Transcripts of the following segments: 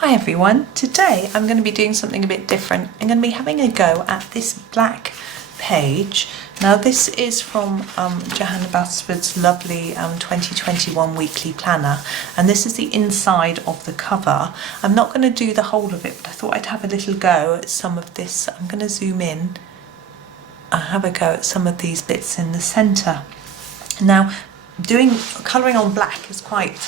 Hi everyone, today I'm going to be doing something a bit different. I'm going to be having a go at this black page. Now this is from Johanna Basford's lovely 2021 weekly planner, and this is the inside of the cover. I'm not going to do the whole of it, but I thought I'd have a little go at some of this. I'm going to zoom in and have a go at some of these bits in the centre. Now colouring on black is quite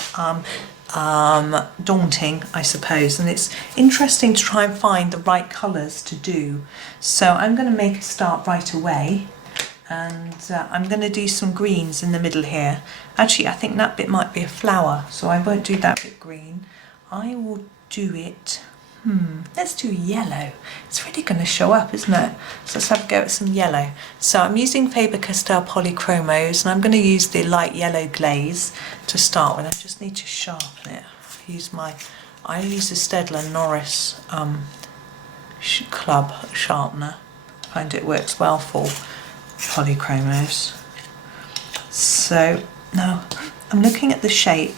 daunting, I suppose, and it's interesting to try and find the right colours to do. So I'm going to make a start right away, and I'm going to do some greens in the middle here. Actually, I think that bit might be a flower, so I won't do that bit green. I will do it, let's do yellow. It's really going to show up, isn't it? So let's have a go at some yellow. So I'm using Faber Castell Polychromos, and I'm going to use the light yellow glaze to start with. I just need to sharpen it. I use the Staedtler Noris club sharpener. I find it works well for polychromos. So now I'm looking at the shape,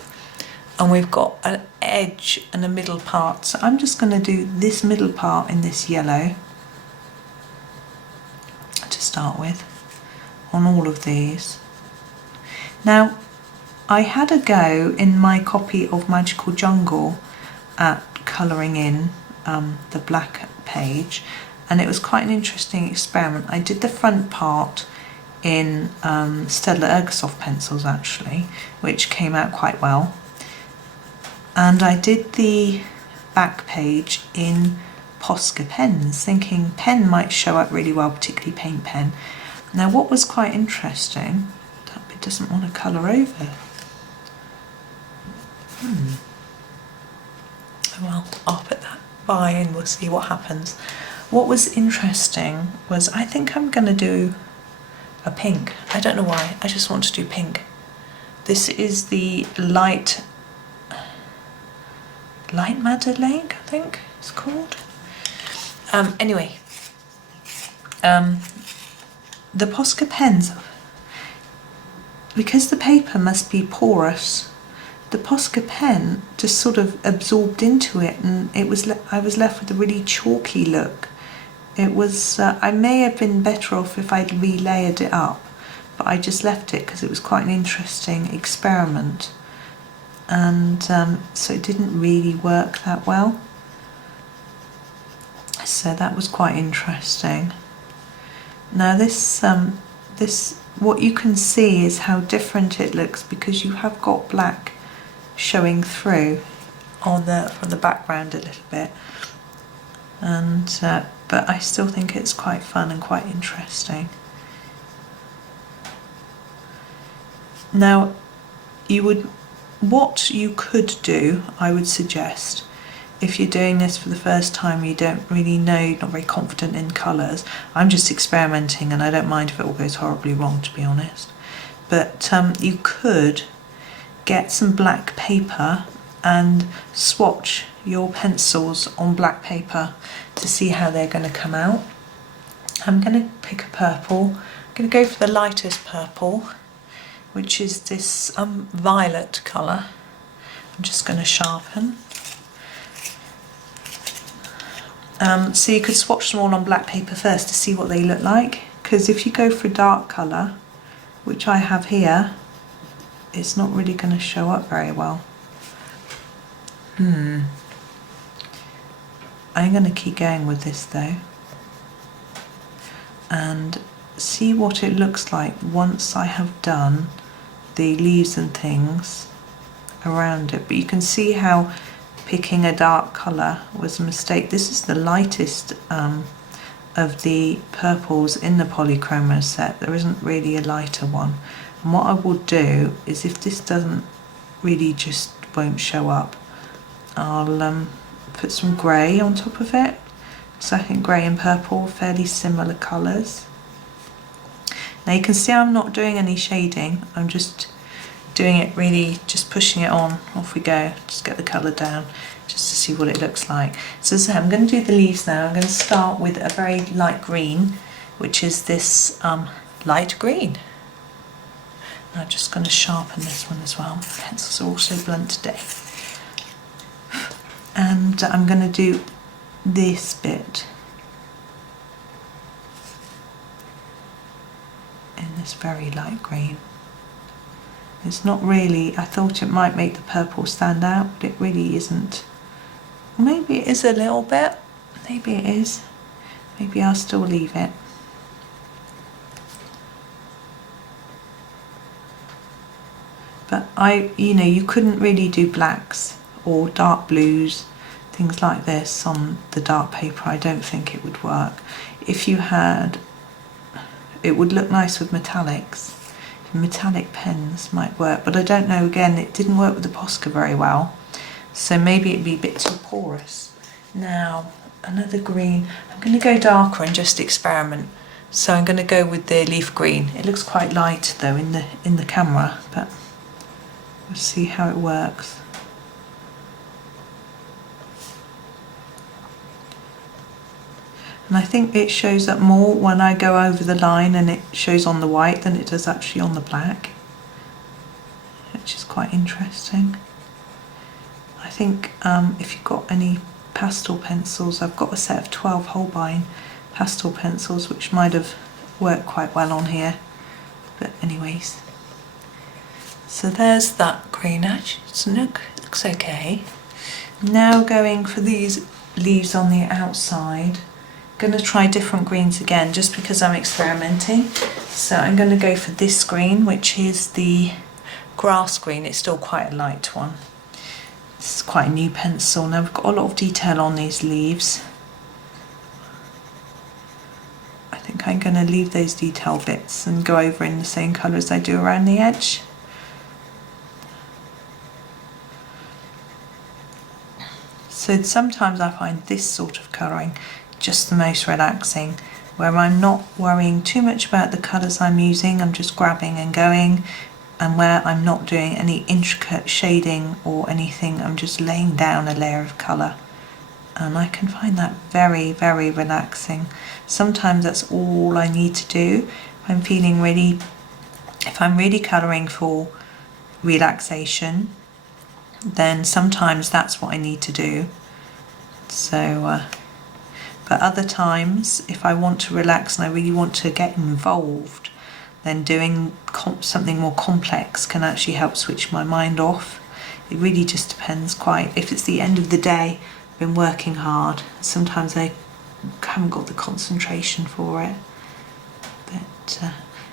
and we've got an edge and a middle part. So I'm just going to do this middle part in this yellow to start with on all of these. Now I had a go in my copy of Magical Jungle at colouring in the black page, and it was quite an interesting experiment. I did the front part in Staedtler Ergosoft pencils actually, which came out quite well. And I did the back page in Posca pens, thinking pen might show up really well, particularly paint pen. Now what was quite interesting, that bit doesn't want to colour over. Well, I'll put that by and we'll see what happens. What was interesting was, I think I'm going to do a pink. I don't know why, I just want to do pink. This is the light Madder Lake, I think it's called. Anyway, the Posca pens, because the paper must be porous, the Posca pen just sort of absorbed into it, and I was left with a really chalky look. It was, I may have been better off if I'd relayered it up, but I just left it because it was quite an interesting experiment. And so it didn't really work that well. So that was quite interesting. Now this what you can see is how different it looks, because you have got black showing through on from the background a little bit, and but I still think it's quite fun and quite interesting. Now what you could do, I would suggest, if you're doing this for the first time, you don't really know, you're not very confident in colours. I'm just experimenting, and I don't mind if it all goes horribly wrong, to be honest. But you could get some black paper and swatch your pencils on black paper to see how they're going to come out. I'm going to pick a purple. I'm going to go for the lightest purple, which is this violet colour. I'm just going to sharpen. So you could swatch them all on black paper first to see what they look like, because if you go for a dark colour, which I have here, it's not really going to show up very well. I'm going to keep going with this though, and see what it looks like once I have done the leaves and things around it. But you can see how picking a dark colour was a mistake. This is the lightest of the purples in the Polychromos set. There isn't really a lighter one. And what I will do is, if this doesn't really just won't show up, I'll put some grey on top of it. So I think grey and purple are fairly similar colours. Now you can see I'm not doing any shading, I'm just doing it really, just pushing it on, off we go, just get the colour down, just to see what it looks like. So I'm going to do the leaves now. I'm going to start with a very light green, which is this light green. And I'm just going to sharpen this one as well. Pencils are also blunt today. And I'm going to do this bit in this very light green. It's not really, I thought it might make the purple stand out, but it really isn't. Maybe it is a little bit, maybe it is. Maybe I'll still leave it. But you couldn't really do blacks or dark blues, things like this on the dark paper. I don't think it would work. If you had, it would look nice with metallics. Metallic pens might work, but I don't know, again, it didn't work with the Posca very well. So maybe it'd be a bit too porous. Now, another green. I'm going to go darker and just experiment. So I'm going to go with the leaf green. It looks quite light though in the camera, but we'll see how it works. And I think it shows up more when I go over the line and it shows on the white than it does actually on the black, which is quite interesting. I think if you've got any pastel pencils, I've got a set of 12 Holbein pastel pencils which might have worked quite well on here. But anyways, so there's that green. Actually, it looks okay. Now going for these leaves on the outside. Going to try different greens again just because I'm experimenting. So I'm going to go for this green, which is the grass green. It's still quite a light one. This is quite a new pencil. Now we've got a lot of detail on these leaves. I think I'm going to leave those detail bits and go over in the same colour as I do around the edge. So sometimes I find this sort of colouring just the most relaxing, where I'm not worrying too much about the colours I'm using, I'm just grabbing and going, and where I'm not doing any intricate shading or anything, I'm just laying down a layer of colour. And I can find that very, very relaxing. Sometimes that's all I need to do. If I'm really colouring for relaxation, then sometimes that's what I need to do. So but other times, if I want to relax and I really want to get involved, then doing something more complex can actually help switch my mind off. It really just depends quite. If it's the end of the day, I've been working hard, sometimes I haven't got the concentration for it. But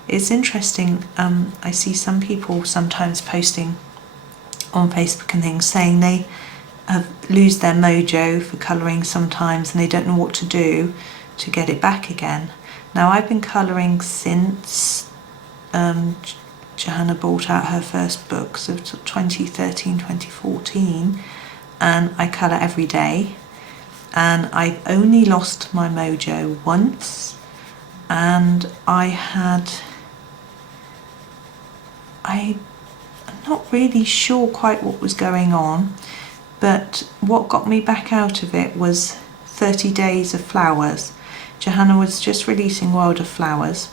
it's interesting, I see some people sometimes posting on Facebook and things saying they lose their mojo for colouring sometimes and they don't know what to do to get it back again. Now I've been colouring since Johanna brought out her first book, so 2013, 2014, and I colour every day, and I've only lost my mojo once, and I'm not really sure quite what was going on. But what got me back out of it was 30 Days of Flowers. Johanna was just releasing World of Flowers,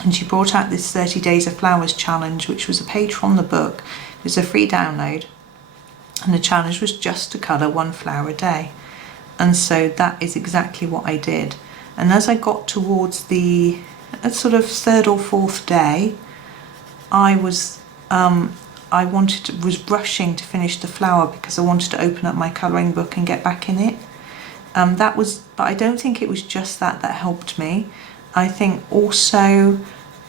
and she brought out this 30 Days of Flowers challenge, which was a page from the book. It was a free download, and the challenge was just to colour one flower a day. And so that is exactly what I did. And as I got towards the sort of third or fourth day, I was rushing to finish the flower because I wanted to open up my colouring book and get back in it. But I don't think it was just that helped me. I think also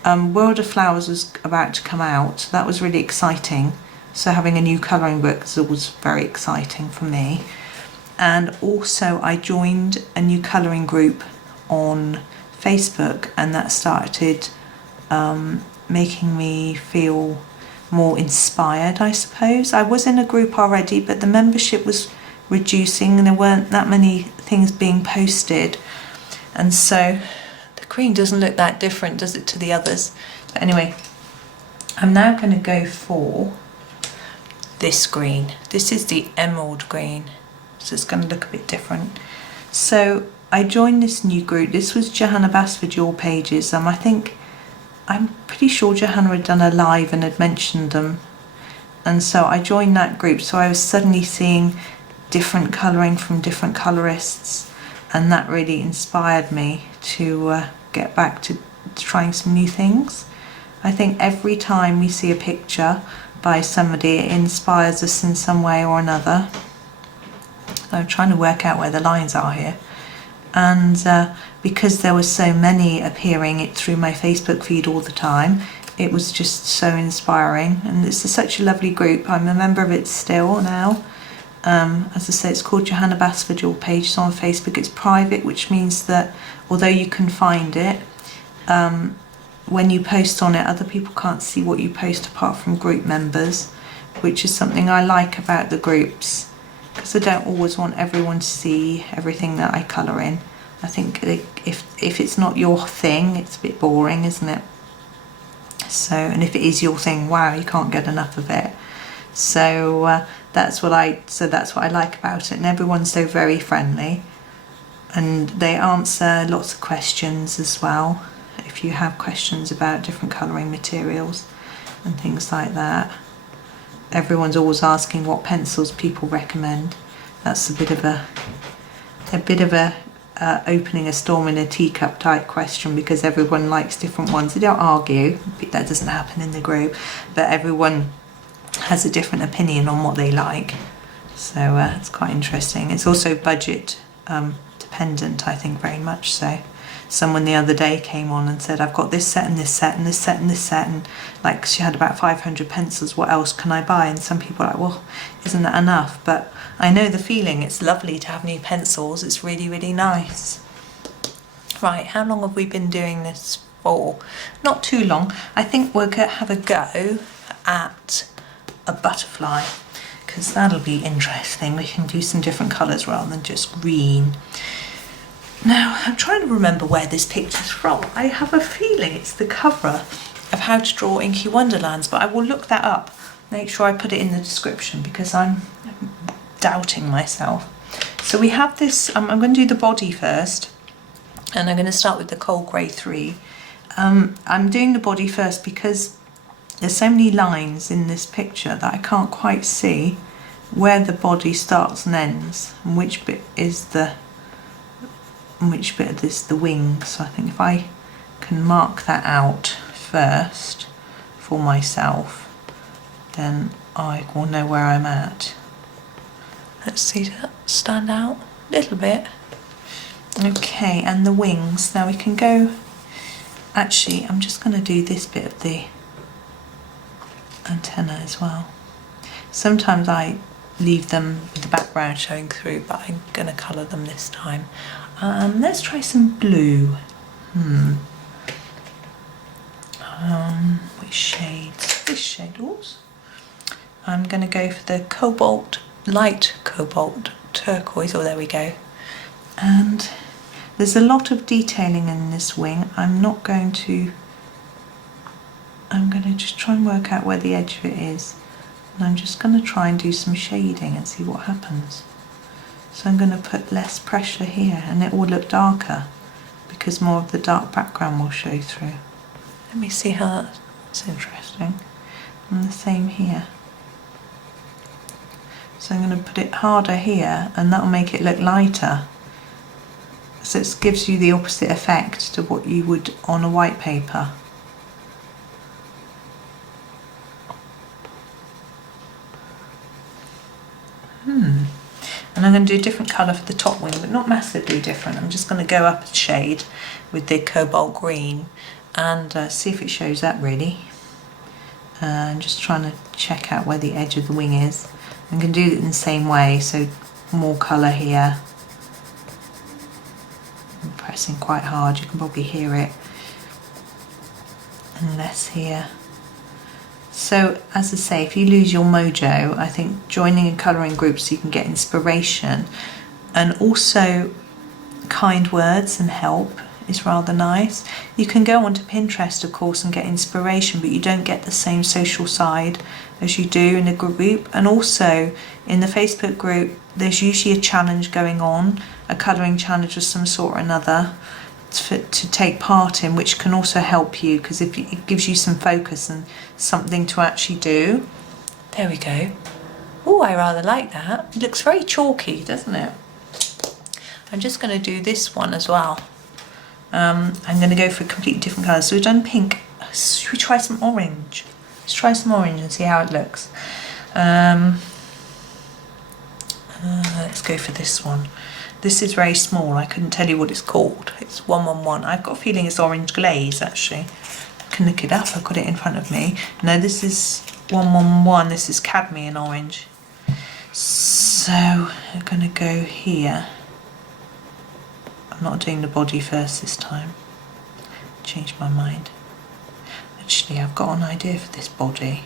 World of Flowers was about to come out. That was really exciting. So having a new colouring book was very exciting for me. And also I joined a new colouring group on Facebook, and that started making me feel more inspired, I suppose. I was in a group already, but the membership was reducing and there weren't that many things being posted, and so the green doesn't look that different, does it, to the others? But anyway, I'm now going to go for this green. This is the emerald green, so it's going to look a bit different. So I joined this new group. This was Johanna Basford Your Pages. I'm pretty sure Johanna had done a live and had mentioned them, and so I joined that group. So I was suddenly seeing different colouring from different colourists, and that really inspired me to get back to trying some new things. I think every time we see a picture by somebody, it inspires us in some way or another. So I'm trying to work out where the lines are here, and because there were so many appearing through my Facebook feed all the time, it was just so inspiring, and it's such a lovely group. I'm a member of it still now. As I say, it's called Johanna Basford. Your page is on Facebook. It's private, which means that although you can find it, when you post on it, other people can't see what you post apart from group members, which is something I like about the groups, because I don't always want everyone to see everything that I colour in. I think if it's not your thing, it's a bit boring, isn't it? So, and if it is your thing, wow, you can't get enough of it. So that's what I like about it, and everyone's so very friendly, and they answer lots of questions as well. If you have questions about different colouring materials and things like that, everyone's always asking what pencils people recommend. That's a bit of a opening a storm in a teacup type question, because everyone likes different ones. They don't argue, that doesn't happen in the group, but everyone has a different opinion on what they like. So it's quite interesting. It's also budget dependent, I think, very much so. Someone the other day came on and said, I've got this set and this set and this set and this set, and like she had about 500 pencils, what else can I buy? And some people are like, well, isn't that enough? But I know the feeling. It's lovely to have new pencils. It's really, really nice. Right, how long have we been doing this for? Not too long. I think we're going to have a go at a butterfly, because that'll be interesting. We can do some different colours rather than just green. Now, I'm trying to remember where this picture's from. I have a feeling it's the cover of How to Draw Inky Wonderlands, but I will look that up. Make sure I put it in the description, because I'm doubting myself. So we have this, I'm going to do the body first, and I'm going to start with the Cold Grey 3. I'm doing the body first because there's so many lines in this picture that I can't quite see where the body starts and ends, and which bit is the wing. So I think if I can mark that out first for myself, then I will know where I'm at. Let's see, does that stand out a little bit? Okay, and the wings. Now we can go, actually I'm just going to do this bit of the antenna as well. Sometimes I leave them with the background showing through, but I'm going to colour them this time. Let's try some blue. Which shades? This shade. Oops. I'm going to go for the cobalt, light cobalt turquoise. Oh, there we go. And there's a lot of detailing in this wing. I'm going to just try and work out where the edge of it is. And I'm just going to try and do some shading and see what happens. So I'm going to put less pressure here, and it will look darker because more of the dark background will show through. Let me see how that's interesting. And the same here. So I'm going to put it harder here, and that will make it look lighter. So it gives you the opposite effect to what you would on a white paper. And I'm going to do a different colour for the top wing, but not massively different. I'm just going to go up a shade with the Cobalt Green and see if it shows up really. I'm just trying to check out where the edge of the wing is. I'm going to do it in the same way, so more colour here. I'm pressing quite hard, you can probably hear it. And less here. So, as I say, if you lose your mojo, I think joining a colouring group so you can get inspiration, and also kind words and help is rather nice. You can go onto Pinterest, of course, and get inspiration, but you don't get the same social side as you do in a group. And also, in the Facebook group, there's usually a challenge going on, a colouring challenge of some sort or another, to take part in, which can also help you, because it gives you some focus and something to actually do. There we go. Oh, I rather like that. It looks very chalky, doesn't it? I'm just going to do this one as well. I'm going to go for a completely different colour. So we've done pink. Should we try some orange? Let's try some orange and see how it looks. Let's go for this one. This is very small. I couldn't tell you what it's called. It's 111. I've got a feeling it's orange glaze, actually. I can look it up. I've got it in front of me. No, this is 111. This is cadmium orange. So I'm going to go here. I'm not doing the body first this time. Changed my mind. Actually, I've got an idea for this body,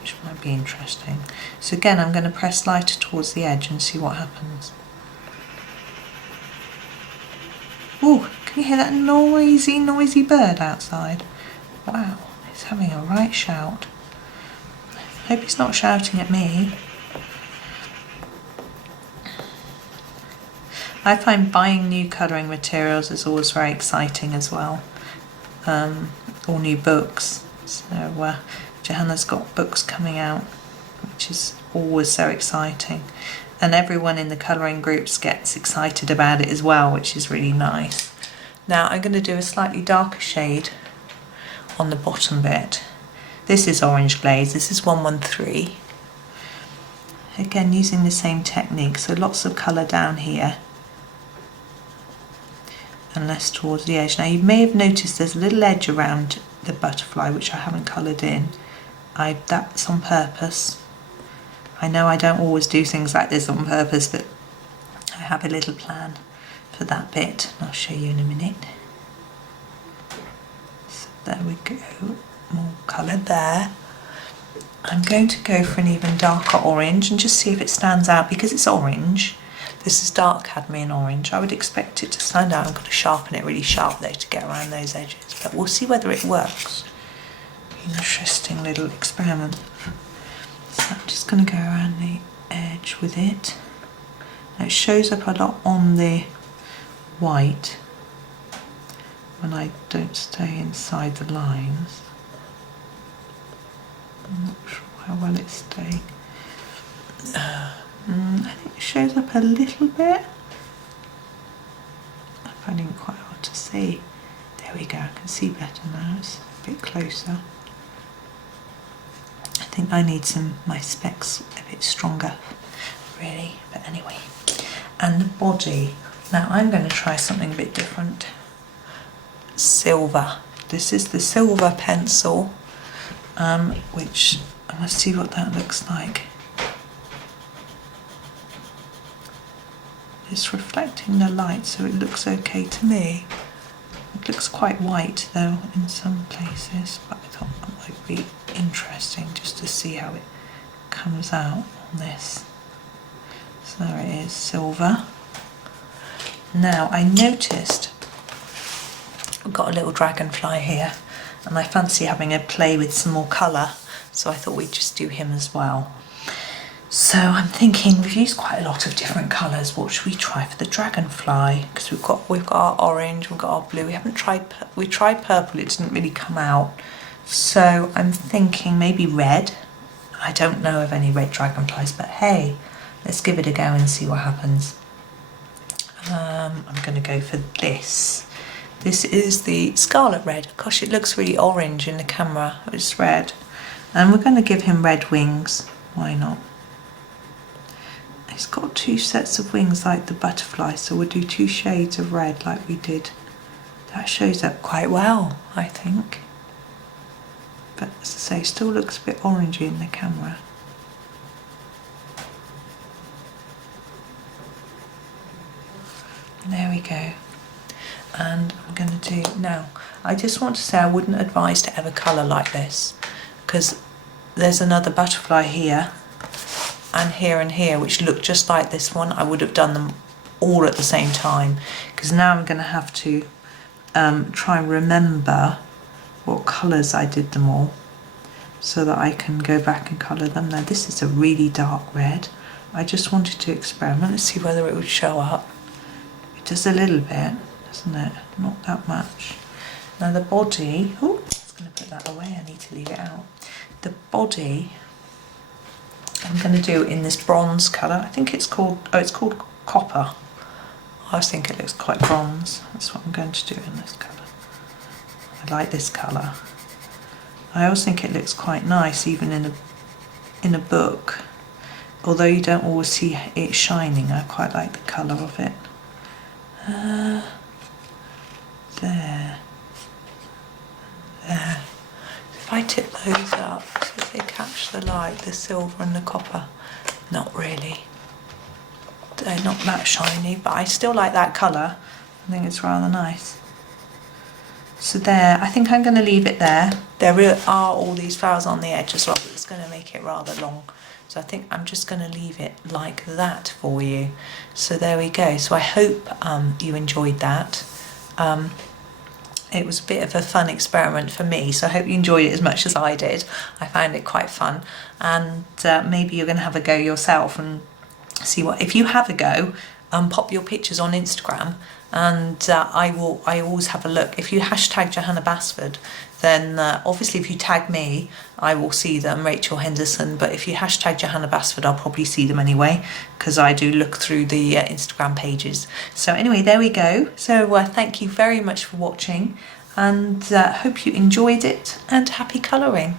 which might be interesting. So again, I'm going to press lighter towards the edge and see what happens. Oh, can you hear that noisy bird outside? Wow, it's having a right shout. Hope he's not shouting at me. I find buying new colouring materials is always very exciting as well, or new books. So Johanna's got books coming out, which is always so exciting, and everyone in the colouring groups gets excited about it as well, which is really nice. Now I'm going to do a slightly darker shade on the bottom bit. This is orange glaze, this is 113. Again, using the same technique, so lots of colour down here and less towards the edge. Now you may have noticed there's a little edge around the butterfly which I haven't coloured in. That's on purpose. I know I don't always do things like this on purpose, but I have a little plan for that bit. I'll show you in a minute. So there we go, more colour there. I'm going to go for an even darker orange and just see if it stands out because it's orange. This is dark cadmium orange. I would expect it to stand out. I'm going to sharpen it really sharp though to get around those edges, but we'll see whether it works. Interesting little experiment. So I'm just going to go around the edge with it. Now it shows up a lot on the white when I don't stay inside the lines. I'm not sure how well it's staying. I think it shows up a little bit. I'm finding it quite hard to see. There we go, I can see better now, it's a bit closer. I think I need my specs a bit stronger, really, but anyway. And the body, now I'm going to try something a bit different. Silver. This is the silver pencil, which I must see what that looks like. It's reflecting the light, so it looks okay to me. It looks quite white though in some places, but I thought that might be interesting just to see how it comes out on this. So there it is, silver. Now I noticed I've got a little dragonfly here and I fancy having a play with some more colour, so I thought we'd just do him as well. So I'm thinking we've used quite a lot of different colours. What should we try for the dragonfly? Because we've got our orange, we've got our blue. We tried purple. It didn't really come out. So I'm thinking maybe red. I don't know of any red dragonflies, but hey, let's give it a go and see what happens. I'm going to go for this. This is the Scarlet Red. Gosh, it looks really orange in the camera. It's red, and we're going to give him red wings. Why not? He's got two sets of wings like the butterfly, so we'll do two shades of red like we did. That shows up quite well, I think. But as I say, still looks a bit orangey in the camera. There we go. And I'm going to do, now, I just want to say I wouldn't advise to ever colour like this, because there's another butterfly here, and here, which look just like this one. I would have done them all at the same time, because now I'm going to have to try and remember what colours I did them all, so that I can go back and colour them. Now this is a really dark red. I just wanted to experiment and see whether it would show up. It does a little bit, doesn't it? Not that much. Now the body, oh, I was going to put that away, I need to leave it out. The body, I'm I'm going to do in this bronze colour. I think it's called, oh, it's called copper. I always think it looks quite bronze. That's what I'm going to do in this colour. I like this colour. I always think it looks quite nice even in a book. Although you don't always see it shining, I quite like the colour of it. There. There. If I tip those up, see if they catch the light, the silver and the copper. Not really. They're not that shiny, but I still like that colour. I think it's rather nice. So there, I think I'm going to leave it there. There are all these flowers on the edge as well, but it's going to make it rather long. So I think I'm just going to leave it like that for you. So there we go. So I hope you enjoyed that. It was a bit of a fun experiment for me, so I hope you enjoyed it as much as I did. I found it quite fun, and maybe you're going to have a go yourself and see what. If you have a go, pop your pictures on Instagram, and I always have a look. If you hashtag Johanna Basford, then obviously if you tag me, I will see them, Rachel Henderson, but if you hashtag Johanna Basford, I'll probably see them anyway, because I do look through the Instagram pages. So anyway, there we go. So thank you very much for watching, and hope you enjoyed it, and happy colouring.